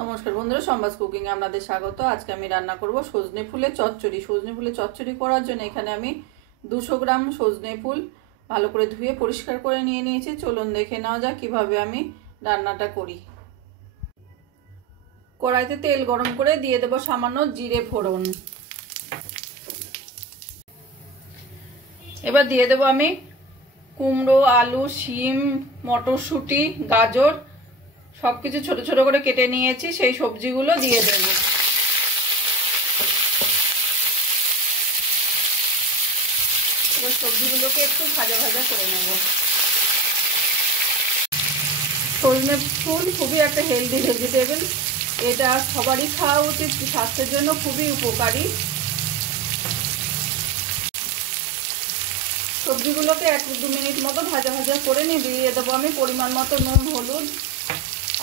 নমস্কার বন্ধুরা, সম্বাস কুকিং এ আপনাদের স্বাগত। আজকে আমি রান্না করব সজনে ফুলের চচ্চড়ি। সজনে ফুলের চচ্চড়ি করার জন্য এখানে আমি 200 গ্রাম সজনে ফুল ভালো করে ধুয়ে পরিষ্কার করে নিয়ে নিয়েছি। চলুন দেখে নেওয়া যাক কিভাবে আমি রান্নাটা করি। কড়াইতে তেল গরম করে দিয়ে দেব সামান্য জিরে ফোড়ন। এবার দিয়ে দেব আমি কুমড়ো, আলু, শিম, মটরশুঁটি, গাজর সবকিছু ছোট ছোট করে কেটে নিয়েছি, সেই সবজিগুলো দিয়ে দেব। এবার সবজিগুলোকে একটু ভাজা ভাজা করে নেব। সজনে ফুল খুবই একটা হেলদি ভেজিটেবল, এটা সবারই খাওয়া উচিত, স্বাস্থ্যের জন্য খুবই উপকারী। সবজিগুলোকে 1-2 মিনিট মতো ভাজা ভাজা করে নিয়ে দিয়ে দেবো আমি পরিমাণ মতো নুন, হলুদ,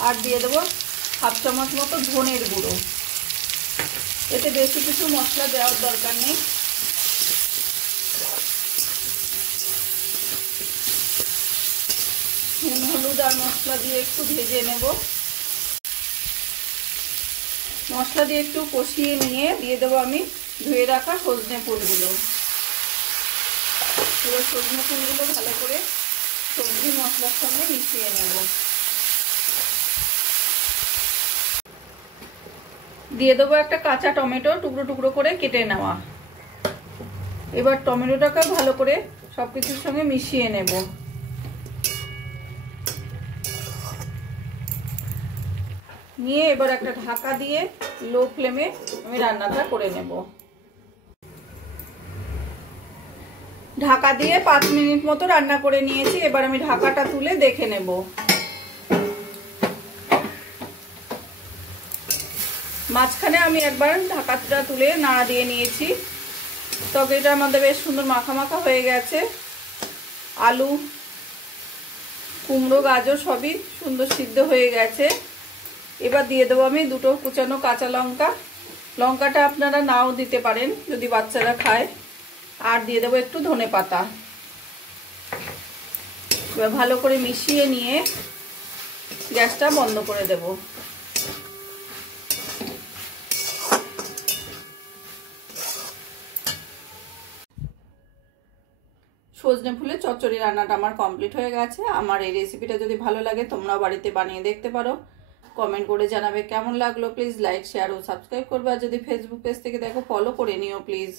আর দিয়ে দেবো 1/2 চামচ মতো ধনের গুঁড়ো। এতে বেশি কিছু মশলা দেওয়ার দরকার নেই। নুন, হলুদ আর মশলা দিয়ে একটু ভেজে নেব। মশলা দিয়ে একটু কষিয়ে নিয়ে দিয়ে দেবো আমি ধুয়ে রাখা সজনে ফুলগুলো। এবার সজনে ফুলগুলো ভালো করে সবজি মশলার সঙ্গে মিশিয়ে নেব। দিয়ে দেবো একটা কাঁচা টমেটো টুকরো টুকরো করে কেটে নেওয়া। এবার টমেটোটাকে ভালো করে সবকিছুর সঙ্গে মিশিয়ে নেব। নিয়ে এবার একটা ঢাকা দিয়ে লো ফ্লেমে আমি রান্নাটা করে নেব। ঢাকা দিয়ে 5 মিনিট মতো রান্না করে নিয়েছি। এবার আমি ঢাকাটা তুলে দেখে নেব। মাঝখানে আমি একবার ঢাকাটা তুলে নাড়া দিয়ে নিয়েছি। তরকারিটা আমাদের বেশ সুন্দর মাখা মাখা হয়ে গেছে। আলু, কুমড়ো, গাজর সবই সুন্দর সিদ্ধ হয়ে গেছে। এবার দিয়ে দেবো আমি 2 কুচানো কাঁচা লঙ্কা। লঙ্কাটা আপনারা নাও দিতে পারেন যদি বাচ্চারা খায়। আর দিয়ে দেবো একটু ধনেপাতা। এবার ভালো করে মিশিয়ে নিয়ে গ্যাসটা বন্ধ করে দেব। সজনে ফুলের চচ্চড়ি রান্নাটা আমার কমপ্লিট হয়ে গেছে। আমার এই রেসিপিটা যদি ভালো লাগে তোমরাও বাড়িতে বানিয়ে দেখতে পারো। কমেন্ট করে জানাবে কেমন লাগলো। প্লিজ লাইক, শেয়ার ও সাবস্ক্রাইব করবে। আর যদি ফেসবুক পেজ থেকে দেখো ফলো করে নিও প্লিজ।